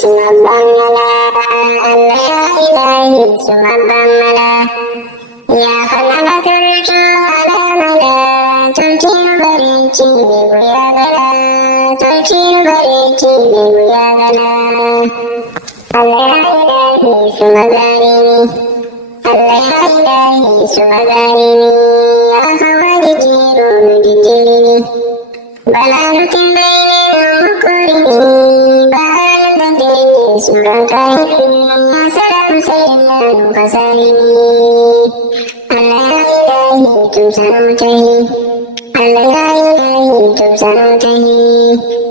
subhanallah, Allah ilahi subhanallah. Ya khalaqatul kalamala, tulkil barichi buyagala, tulkil barichi buyagala. Allah ilahi subhanallahi, Allah ilahi subhanallahi. Ya khawarijiru dijilini, balanutin bainil mukurini, bahalan dandiri surah kahini, salam sayyidina nukasalini. Allah ilahi tumsanucahi, Allah ilahi tumsanucahi.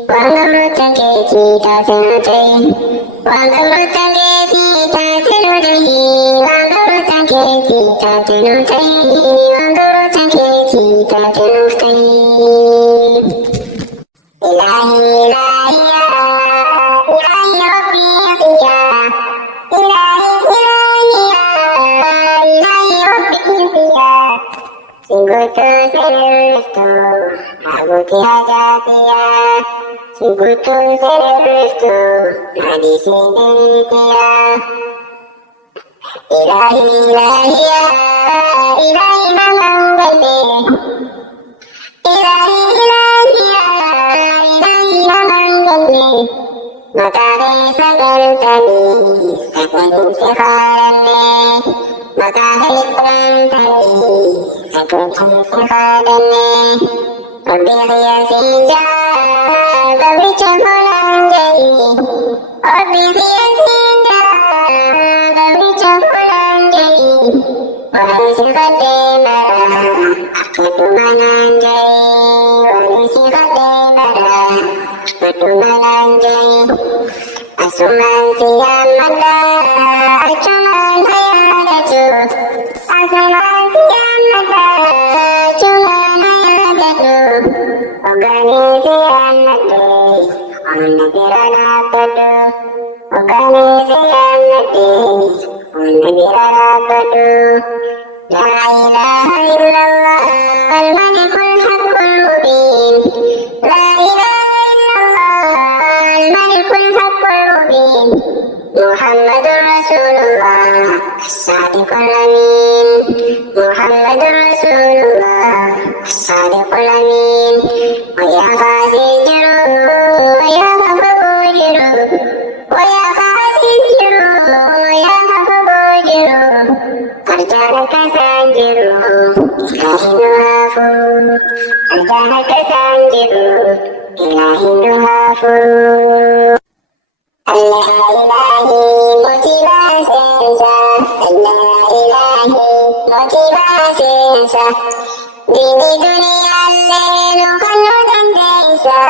Wa ngamrutanke kita tenucahi, wa ngamrutanke kita tenucahi, wa ngamrutanke kita tenucahi, wa ngamrutanke kita tenucahi. Ilahi ilahi ya, ilahi rabbi ya, ilahi ilahi ya, ilahi rabbi ya. Sungguh serius aku hajati ya, sungguh serius di sini ya. Ilahi ilahi ya, ilahi manggale, ilahi ilahi ya, ilahi manggale. Matahari sagar tadi, sakun sekharane, matahari perang tadi, sakun sekharane. Rabbi hiyasinja, Rabbi cakulang jai, Rabbi hiyasinja, Rabbi cakulang jai. Wahai sikade marah, ketumanan jai, wahai sikade marah, ketumanan jai. Asuman siyamada, acuman hayadatu, asuman siyamada, acuman hayadatu. Ogani siyamade, onnabiranatadu, ogani siyamade, onnabiranatadu. La ilaha illallah, al-malikul haqqul mubin. La ilaha illallah, al-malikul haqqul mubin. Muhammadur Rasulullah, as-sadiqul amin. Muhammadur Rasulullah, as-sadiqul amin. Wa ya khazijru, wa ya khafujru, wa ya khazijru, wa ya khafujru. Arjanaka sanjiru, ilahi nuhafu, arjanaka sanjiru, ilahi nuhafu. Allah ilahi motivasi, Allah ilahi motivasi. Dini dunia lelu kanu dan desa,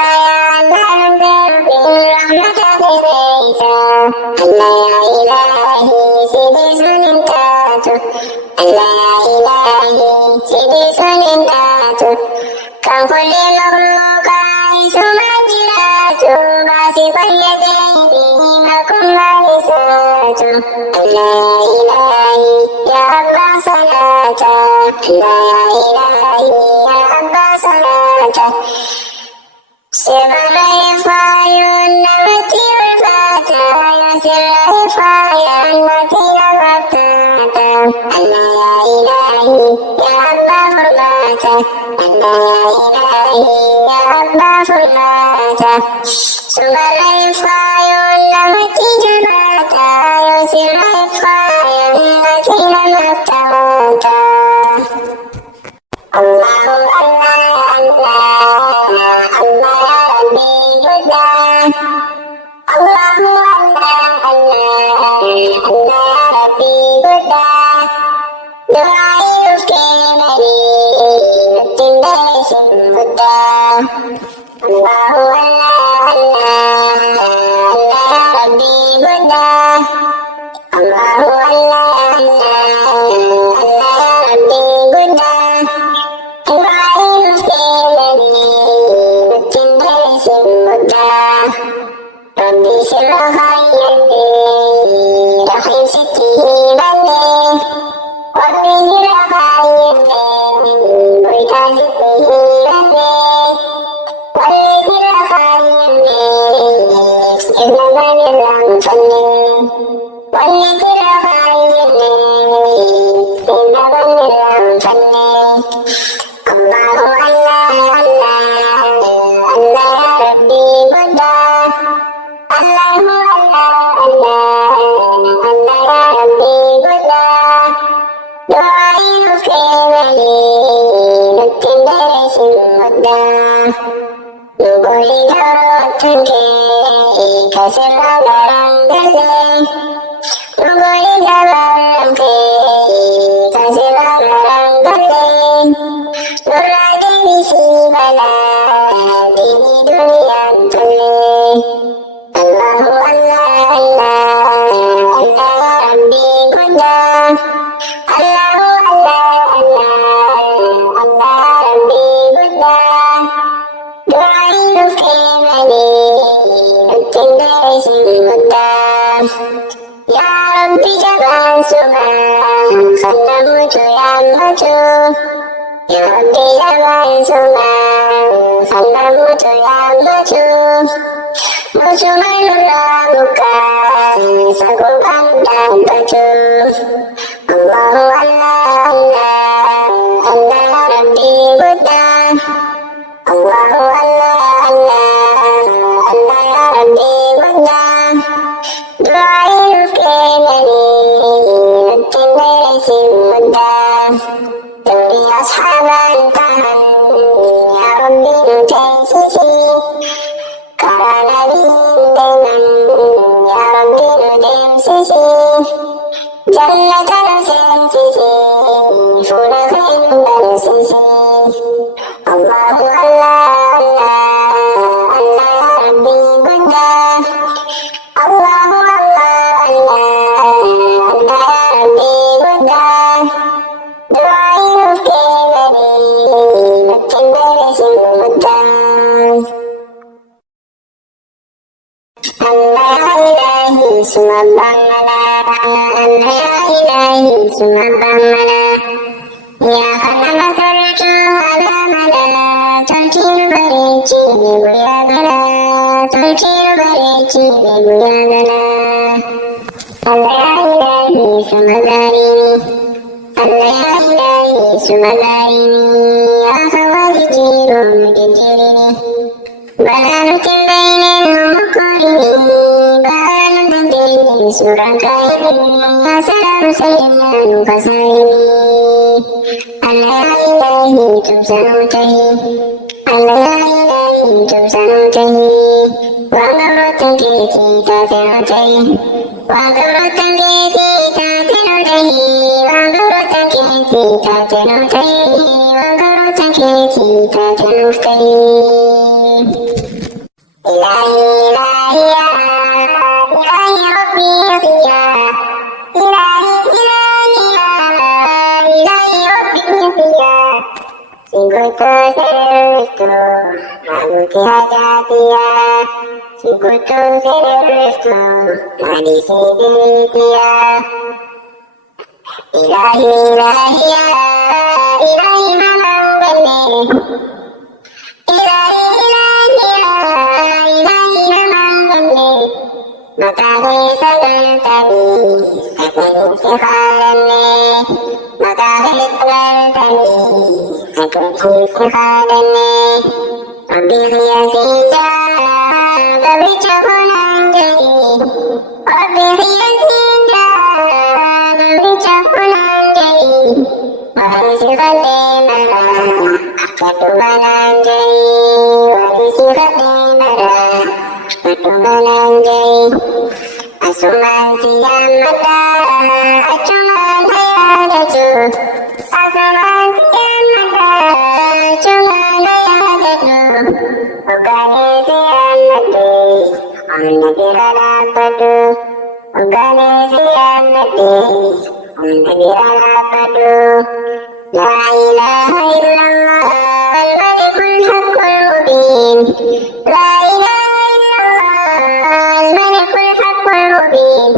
Allah berbin rahmat desa. Allah ilahi sidi sunin tatu, Allah ilahi sidi sunin tatu. Kang kulli makhlukai sumajiratu, basi qayyadini makum walisatu. Allah ilahi ya Allah salata, Allah ilahi ya Allah salata. Sirra ifayun namati ulfata, sirra ifayun namati ulfata. Allah ilahi ya Allah hurmata, Allah ilahi ya Allah hurmata. Sirra ifayun namati jabata, sirra ifayun namati ulfata. Allah Allah Allah Allah ya Rabbi huda, Allah Allah Allah Allah ya Rabbi huda. Doa Rifki Mari Nutin dari Simbuddha. Allah Allah Allah Allah ya Rabbi huda, Allah Allah Allah Allah ya Rabbi huda. Rabbi sirah hayati, rahim siti bani, Rabbi sirah hayati, berita siti bani, Rabbi sirah hayati, إنني لم فنن والذكر غيرني إنني لم فنن الله الله الله الله يا ربي مدى الله الله الله الله يا ربي مدى دعائي خيرني نتندرس مدى نقولي دعوتك كسر غرندلي نقولي دعوتك كسر غرندلي نرادي بشي بلادي دنيا تلي الله الله الله الله ربي قدى الله الله الله الله ربي قدى دعائي خيرني نتندرس مدى يا ربي جبان سبحان خلمت يمت يا ربي جبان سبحان خلمت يمت مسلمان ربك سكوكا دابت الله الله الله الله ربي بدا الله الله الله الله يا ربي بدا دعائي خيرني نتندرس مدى تولي أصحاب التهم يا ربي تيسسي كرنا بهم دائما يا ربي تيسسي جنة سنسسي فرخين بنسسي الله الله الله الله يا ربي بدا الله الله الله الله يا ربي بدا دعائي خيرني نتندرس مدى الله إلهي ثم ضمنا الله إلهي ثم ضمنا يا خلنا ترك على مدى تركير بريتي ببيادنا تركير بريتي ببيادنا الله إلهي ثم داريني الله إلهي ثم داريني يا خواتي مجدرني بلانة بين المقرنين بلانة بين سركائهم يا سلام سيدنا فسالمي الله إلهي تبسنته الله إلهي تبسنته وقرة كيتي تاتنته وقرة كيتي تاتنته وقرة كيتي تاتنته وقرة كيتي تاتنته إلهي إلهي إلهي ربي يا إلهي إلهي إلهي ربي يا سكوت سررت معبوك حاجاتيا سكوت سررت معدي سيديتيا إلهي إلهي إلهي ممن إلهي إلهي ممن مكاني سكنتني سكن سخالني مكاني سكنتني سكن سخالني ربي هي سيجا ربي تخنانجي ربي هي سيجا ربي تخنانجي وهي سخالي مرا كتبانانجي وهي سخالي مرا كتبانانجي Asuman siang mata, acuman hayadatu. Asuman siang mata, acuman hayadatu. Ogane siang mati, onna birala padu. Ogane siang mati, onna birala padu. La ilaha illallah, al-malikul haqqul mubin. La ilaha illallah, al-malikul haqqul mubin.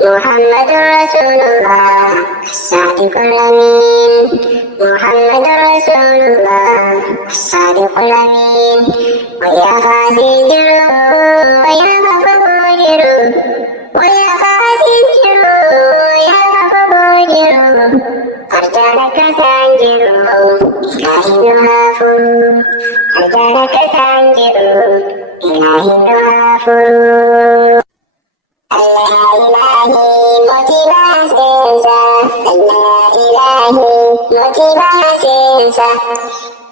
محمد رسول الله الصادق الأمين محمد رسول الله الصادق الأمين ويا غازي الجروح ويا غفور kesanjiru ilahi du'afuru. Allah ilahi motivasiinsa, Allah ilahi motivasiinsa.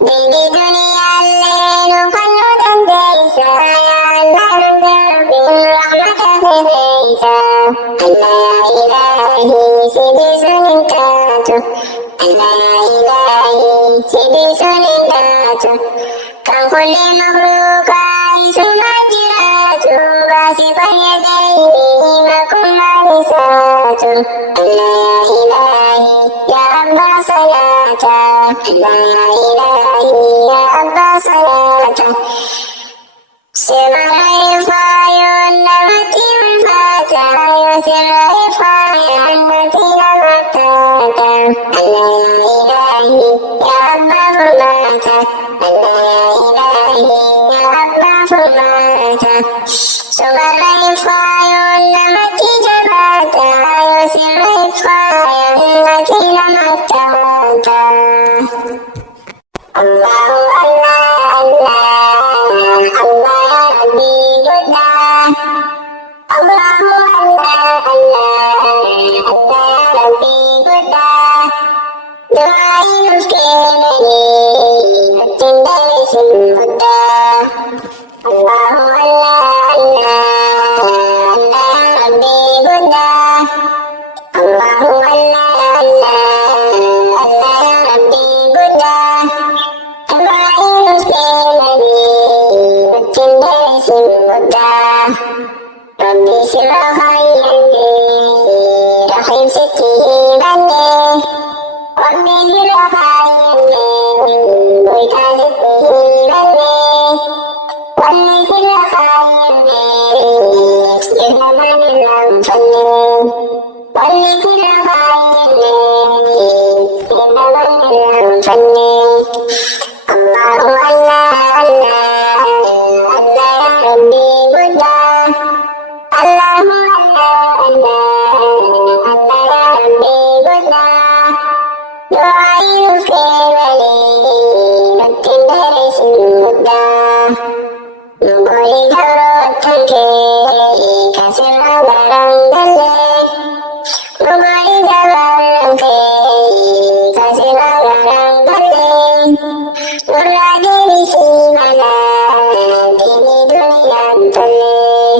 Di duniyaallee kan nu dandeessa, yaa Allah nu darbin rahmata keessa. Allah ilahi sidisuun hin taatu, Allah ilahi sidisuun hin taatu. Kan kulli makluuqaa isumaan jiraatu, baasifan yadayni makummaan isaatu. Allah ilahi yaa abbaa salaata, Allah ilahi yaa abbaa salaata. Sirra ifaayoon namatti ulfaata, yoo sirra ifaayoon namatti namataata. Allah ilahi yaa abbaa furmaata, Allah ilahi yaa abbaa furmaata. Sumarra ifaayoon namatti jabaata, yoo sirra ifaayoon namatti namataata. Allahu Allah Allah Allah ya Rabbi guddaa. Allahu Allah Allah Allah ya Rabbi guddaa. Du'aayi nuuf kennanii nutti deebisin guddaa. Allahu Allah Allah Allah ya Rabbi guddaa. Allahu Allah Allah Allah ya Rabbi guddaa. Du'aayi nuuf kennanii nutti deebisin guddaa. Rabbi sirra khayyadee rahim sitti himannee. Rabbi sirra khayyadee boytaa sitti himannee. Rabbi sirra khayyadee sirna manirraan fannee. Rabbi sirra khayyadee sirna manirraan fannee. Allahu Allah Allah Allah ya Rabbi guddaa. Allahu Allah Allah Allah ya Rabbi guddaa. Du'aayi nuuf kennanii nutti deebisin guddaa. Nu borii gabroottan kee kan sirra garangallee. Nu borii gabroottan kee kan sirra garangallee. Nurraa deebisii malaa diini duniyaan tollee.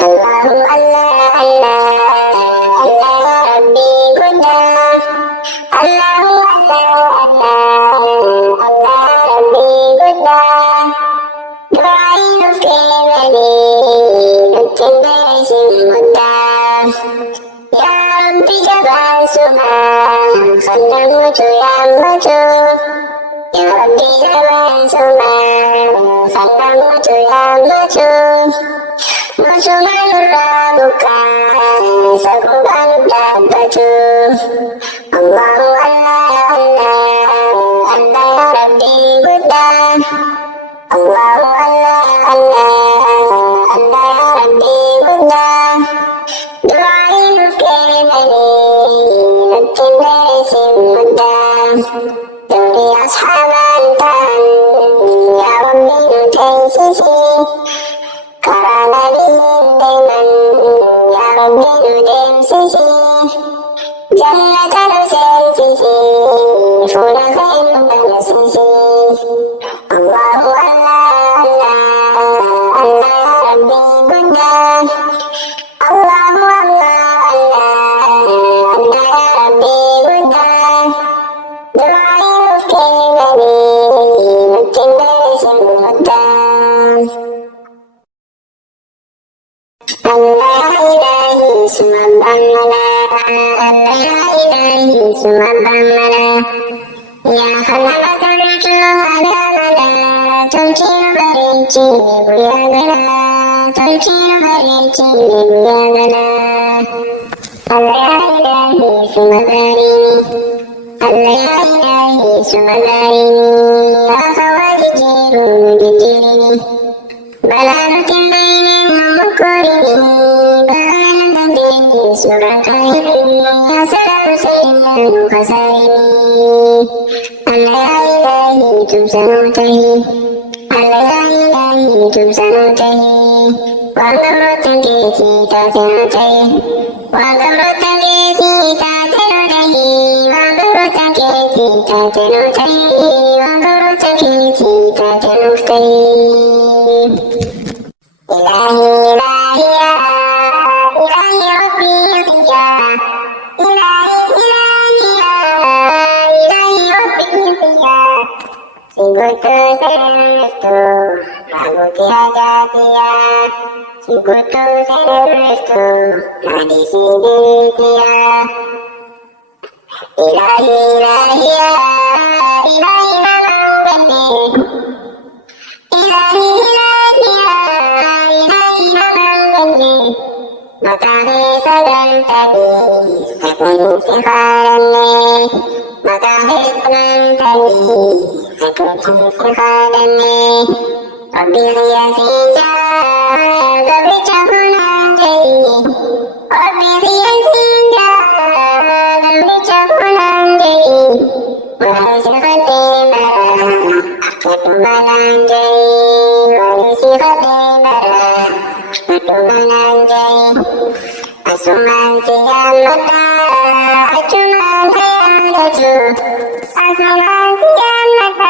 Allahu Allah Allah Allah ya Rabbi guddaa. Allahu Allah Allah Allah ya Rabbi guddaa. Du'aayi nuuf kennanii nutti deebisin guddaa. Yaa Rabbi jabaan sumaa kan namuutu yaammatu. Yaa Rabbi jabaan sumaa kan namuutu yaammatu. Masuma nurraa buqqaa sakuudhaan dhaabbatu. Allahu Allah Allah Allah ya Rabbi guddaa. Allahu Allah Allah Allah ya Rabbi guddaa. Du'aayi nuuf kennanii nutti deebisin guddaa. Duri ashaabaan ta'an yaa Rabbi nu teessisi. Karaa nabiin deeman yaa Rabbi nu deemsisi. Jannata nu seensisi, fuula kee nu barsiisi. Allahu Allah Allah Allah ya Rabbi guddaa. Allahu Allah Allah Allah ya Rabbi guddaa. Du'aayi nuuf kennanii nutti deebisin guddaa. Allah ilahi sumabamala, Allah ilahi sumabamala. Ya khalama tolchu adamala, tolchi barichi buyagala, tolchi barichi buyagala. Allah ilahi sumadarini, Allah ilahi sumadarini. Ya khawajiru dijirini, balanutin bainin mukurini, balanutin bainin surakaini. Ya salamu sayyidina khasarini. Allah ilahi tumsanutai, Allah hidup santai, walau rotangi kita santai, walau rotangi kita santai, walau rotangi kita santai, walau rotangi kita santai. Ilahi ilahi ya, ilahi Rabbi ya, ilahi ilahi ya, ilahi Rabbi ya. Sigutu serestu, raguti hajatia. Sigutu serestu, hadisi ditia. Ilahi ilahi ya, ilahi mamangani. Ilahi ilahi ya, ilahi mamangani. Matahi sadan tadi, sakun sikharani. Matahi sadan tadi, sakun sikharani. Rabbi ya sinja, Rabbi cahunanti. Rabbi ya sinja, Rabbi cahunanti. Wahai sikhati mara, aku menanjai. Wahai sikhati mara, aku menanjai. Asuman siang mata, acuman siang daju. Asuman siang mata,